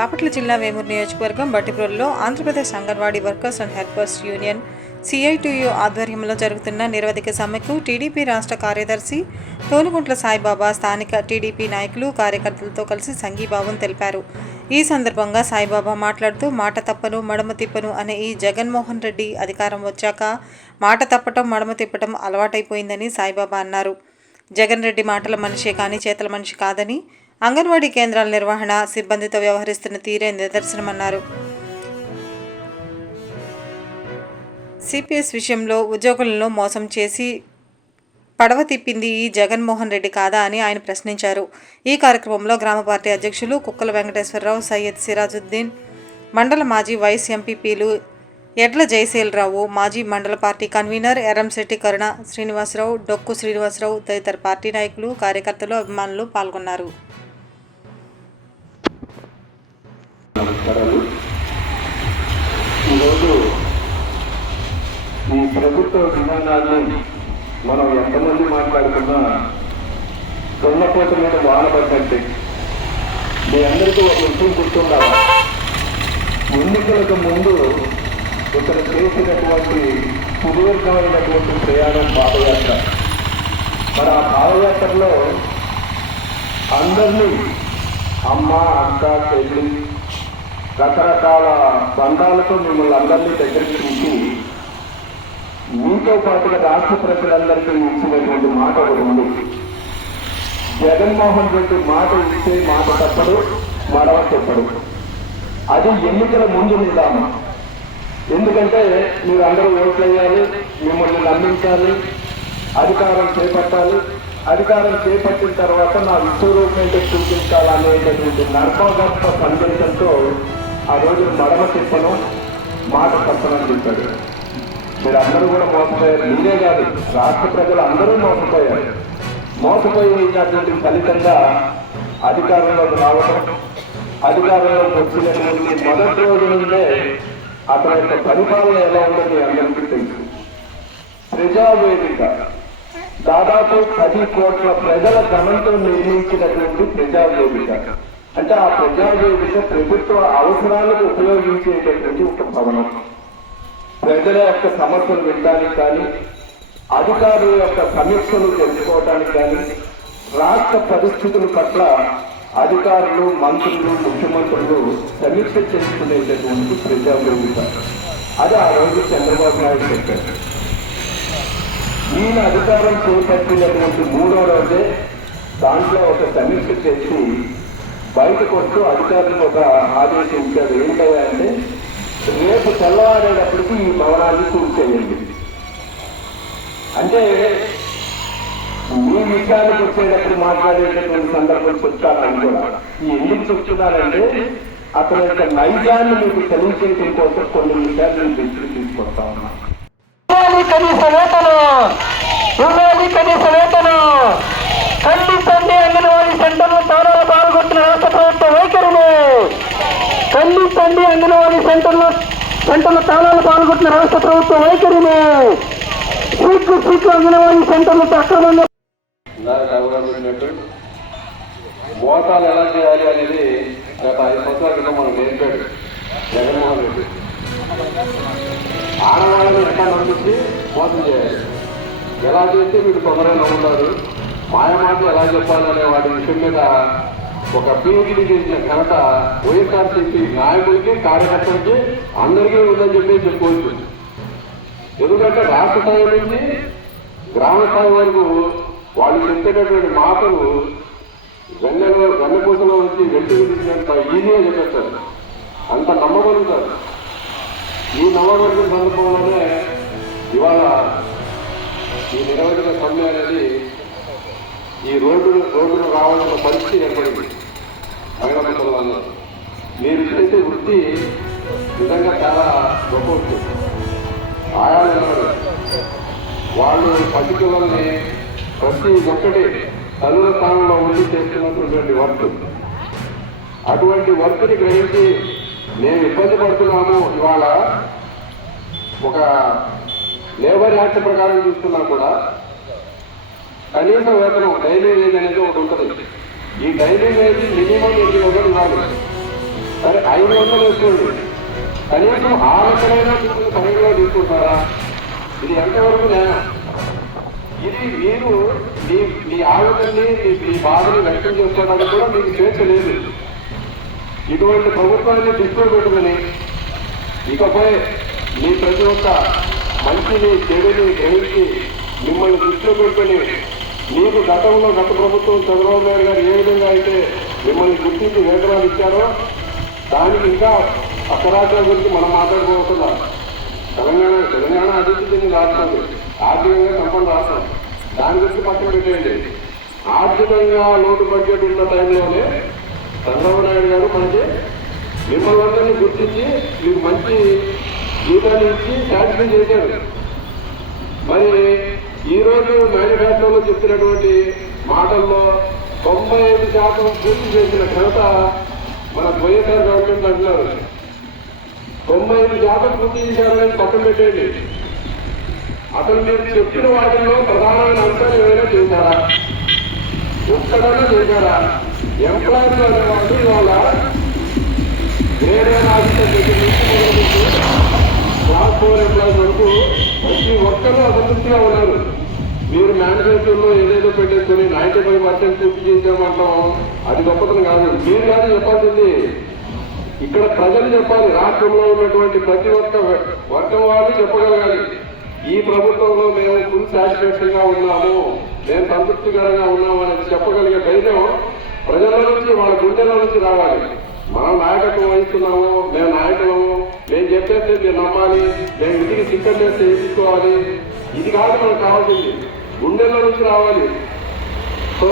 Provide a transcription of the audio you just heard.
బాపట్ల జిల్లా వేమూరు నియోజకవర్గం బట్టిప్రోలులో Andhra Pradesh anganwadi workers and helpers union CITU ఆధ్వర్యంలో జరుగుతున్న నిరవధిక సమ్మెకు టీడీపీ రాష్ట్ర కార్యదర్శి తోనుగుంట్ల సాయిబాబా స్థానిక టీడీపీ నాయకులు కార్యకర్తలతో కలిసి సంఘీభావం తెలిపారు. ఈ సందర్భంగా సాయిబాబా మాట్లాడుతూ మాట తప్పను మడమ తిప్పను అనే ఈ జగన్మోహన్ రెడ్డి అధికారం వచ్చాక మాట తప్పటం మడమ తిప్పటం అలవాటైపోయిందని సాయిబాబా అన్నారు. జగన్ రెడ్డి మాటల మనిషే కానీ చేతల మనిషి కాదని అంగన్వాడీ కేంద్రాల నిర్వహణ సిబ్బందితో వ్యవహరిస్తున్న తీరే నిదర్శనమన్నారు. సిపిఎస్ విషయంలో ఉద్యోగులను మోసం చేసి పడవ తిప్పింది ఈ జగన్మోహన్ రెడ్డి కాదా అని ఆయన ప్రశ్నించారు. ఈ కార్యక్రమంలో గ్రామ పార్టీ అధ్యక్షులు కుక్కల వెంకటేశ్వరరావు సయ్యద్ సిరాజుద్దీన్ మండల మాజీ వైస్ ఎంపీపీలు ఎడ్ల జయశీలరావు మాజీ మండల పార్టీ కన్వీనర్ ఎర్రంశెట్టి కరుణ శ్రీనివాసరావు డొక్కు శ్రీనివాసరావు తదితర పార్టీ నాయకులు కార్యకర్తలు అభిమానులు పాల్గొన్నారు. నమస్కారాలు. ఈరోజు ఈ ప్రభుత్వ విధానాన్ని మనం ఎంతమంది మాట్లాడుకున్నా దున్నపోత మీద వాన మీ అందరికీ ఒక విషయం గుర్తుండాలి? ఎన్నికలకు ముందు ఇతను చేసినటువంటి సుదీర్ఘమైనటువంటి ప్రయాణం పాదయాత్ర. మరి ఆ పాదయాత్రలో అందరినీ అమ్మ అక్క చెల్లి రకరకాల బంధాలతో మిమ్మల్ని అందరినీ దగ్గరికి చూసి మీతో పాటుగా రాష్ట్ర ప్రజలందరికీ ఇచ్చినటువంటి మాట ఒకటి ఉంది. జగన్మోహన్ రెడ్డి మాట ఇచ్చే మాట తప్పడు మడవ చెప్పడు. అది ఎన్నికల ముందు నిదానం ఎందుకంటే మీరు అందరూ ఓట్లు వేయాలి మిమ్మల్ని నమ్మించాలి అధికారం చేపట్టాలి. అధికారం చేపట్టిన తర్వాత నా విశ్వరూపం చూపించాలనేటటువంటి నర్మగర్భ సందేశంతో ఆ రోజు మడమ తిప్పను మాట తప్పనని చెప్పాడు. మీరు అందరూ కూడా మోసపోయారు. మీరే కాదు రాష్ట్ర ప్రజలు అందరూ మోసపోయారు. మోసపోయినటువంటి ఫలితంగా అధికారంలోకి రావడం అధికారంలోకి వచ్చినటువంటి మొదటి రోజు నుండే అతని యొక్క పరిపాలన ఎలా ఉందని అందరికీ తెలుసు. ప్రజావేదిక. దాదాపు పది కోట్ల ప్రజల ధనంతో నిర్మించినటువంటి ప్రజావేదిక. అంటే ఆ ప్రజావేదిక ప్రభుత్వ అవసరాలకు ఉపయోగించేటటువంటి ఒక భవనం. ప్రజల యొక్క సమస్యలు వినడానికి కానీ అధికారుల యొక్క సమీక్షలు తెలుసుకోవడానికి కానీ రాష్ట్ర పరిస్థితుల పట్ల అధికారులు మంత్రులు ముఖ్యమంత్రులు సమీక్ష చేసుకునేటటువంటి ప్రజావేదిక అది ఆ రోజు చంద్రబాబు నాయుడు చెప్పారు. ఈయన అధికారం చేపట్టినటువంటి మూడో రోజే దాంట్లో ఒక సమీక్ష చేసి బయటకు వస్తూ అధికారులకు ఒక ఆదేశం ఇచ్చారు. ఏంటంటే రేపు తెల్లవారేటప్పటికి ఈ భవనాన్ని కూర్చేయండి అంటే మీ విషయానికి వచ్చేటప్పుడు మాట్లాడేటటువంటి సందర్భం చెప్తానని కూడా. ఈ ఎందుకు చెప్తున్నారంటే అతని యొక్క నైజాన్ని మీకు తెలియచేయడం కోసం కొన్ని విషయాలు నేను దృష్టికి తీసుకొస్తా ఉన్నాను కనీస వేతనం. ఇవ్వాలి కనీస వేతనం. ఖండించండి అంగన్వాడీ సెంటర్లో తారాలు పాల్గొంటున్న రాష్ట్ర ప్రభుత్వ వైఖరిని ఖండించండి అంగన్వాడీ సెంటర్లో సెంటర్లో తాళాలు పాల్గొంటున్న రాష్ట్ర ప్రభుత్వ వైఖరిని సీట్లు సీట్లు అంగన్వాడీ సెంటర్లు అక్రమంగా మోసాలు ఎలా చేయాలి అనేది గత ఐదు సంవత్సరాల క్రితం మనం నేర్పాడు. జగన్మోహన్ రెడ్డి. ఆడవాళ్ళని ఎట్లా నడిపించి మోసం చేయాలి. ఎలా చేస్తే మీరు తొందరగా నమ్ముతారు మాయమాట ఎలా చెప్పాలనే వాటి విషయం మీద ఒక అభివృద్ధిని చేసిన ఘనత వైఎస్ఆర్సీపీ నాయకులకి కార్యకర్తలకి అందరికీ ఉందని చెప్పి చెప్పుకోవచ్చు. ఎందుకంటే రాష్ట్ర స్థాయి నుంచి గ్రామ స్థాయి వరకు వాళ్ళు చెప్పేటటువంటి మాటలు వెన్నెలో వెన్నపూసలో వచ్చి వెంటనే తీసినంత ఈజీగా చెప్పేస్తారు. అంత నమ్మగలుగుతారు ఈ నమ్మగలిగిన సందర్భంలోనే ఇవాళ ఈ నిరవధిక సమ్మె అనేది ఈ రోడ్డు రోడ్డును రావాల్సిన పరిస్థితి ఏర్పడింది. మహిళా మీరు చేసే వృత్తి నిజంగా చాలా గొప్ప వృత్తి. ఆయా వాళ్ళు పసిపిల్లల్ని ప్రతి ఒక్కటి తల్లుల స్థానంలో ఉండి చేస్తున్నటువంటి వర్క్. అటువంటి వర్క్ని గ్రహించి మేము ఇబ్బంది పడుతున్నాము. ఇవాళ ఒక లేబర్ యాక్ట్ ప్రకారం చూస్తున్నా కూడా కనీస వేతనం డైలీ వేజ్ అనేది ఒకటి ఉంటుంది. ఈ డైలీ వేజ్ మినిమం ఎనిమిది వందలు ఇవ్వాలి సరే ఐదు వందలు వేసుకోండి. కనీసం ఆరు వందలైనా మిమ్మల్ని పనిగా తీసుకుంటారా? ఇది ఎంతవరకు న్యాయం? ఇది మీరు మీ మీ ఆవేదనని మీ మీ బాధని వ్యక్తం చేసుకోవడానికి కూడా మీకు స్వేచ్ఛ లేదు. ఇటువంటి ప్రభుత్వాన్ని దృష్టిలో పెట్టుకుని ఇకపై మీ ప్రతి ఒక్క మంచిని చెడుని గ్రహించి మిమ్మల్ని దృష్టిలో పెట్టుకుని మీకు గతంలో గత ప్రభుత్వం చంద్రబాబు నాయుడు గారు ఏ విధంగా అయితే మిమ్మల్ని గుర్తించి వేతనాలు ఇచ్చారో దానికి ఇంకా అక్కరాచారం గురించి మనం మాట్లాడుకోకుండా తెలంగాణ తెలంగాణ అభివృద్ధి చెందిన రాష్ట్రం ఆర్థికంగా సంపన్న రాష్ట్రం దాని గురించి పక్కన పెట్టేయండి. ఆర్థికంగా లోటు బడ్జెట్ ఉన్న టైంలోనే చంద్రబాబు నాయుడు గారు మంచి మిమ్మల్ని అందరినీ గుర్తించి మీకు మంచి జీతాలు ఇచ్చి శాంక్షన్ చేశారు. మరి ఈరోజు మేనిఫెస్టోలో చెప్పినటువంటి మాటల్లో తొంభై ఐదు శాతం పూర్తి చేసిన ఘనత మన వైఎస్ఆర్ గవర్నమెంట్ అంటున్నారు. తొంభై ఐదు శాతం పూర్తి చేశారని పక్కన పెట్టండి అసలు మీరు చెప్పిన వాటిల్లో ప్రధానమైన అంశాలు ఏమైనా చేశారా? ఒక్కడైనా చేశారా? ఎంప్లాయీస్ అనేవాళ్ళు ఇవాళ వేరే ఆఫీసర్ దగ్గర నుంచి క్లాస్ ఫోర్ ఎంప్లాయీస్ వరకు ప్రతి ఒక్కరూ అసంతృప్తిగా ఉన్నారు. మీరు మ్యానుఫ్యాక్చర్లో ఏదేదో పెట్టేసుకుని నైంటీ ఫైవ్ పర్సెంట్ పూర్తి చేసామంటాం అది గొప్పతనం కాదు. మీరు కాదు చెప్పాల్సింది ఇక్కడ ప్రజలు చెప్పాలి. రాష్ట్రంలో ఉన్నటువంటి ప్రతి ఒక్క వర్గం వాళ్ళు చెప్పగలగాలి. ఈ ప్రభుత్వంలో మేము ఫుల్ సాటిస్ఫాక్షన్గా ఉన్నాము. మేము సంతృప్తికరంగా ఉన్నాము అనేది చెప్పగలిగే ధైర్యం ప్రజల నుంచి వాళ్ళ గుండెల నుంచి రావాలి. మనం నాయకత్వం వహిస్తున్నాము మేము నాయకులము. మేము చెప్పేస్తే మీరు నమ్మాలి. మేము ఇంటికి సిద్ధం చేస్తే తీసుకోవాలి ఇది కాదు మనకు కావాల్సింది. గుండెల్లో నుంచి రావాలి. సో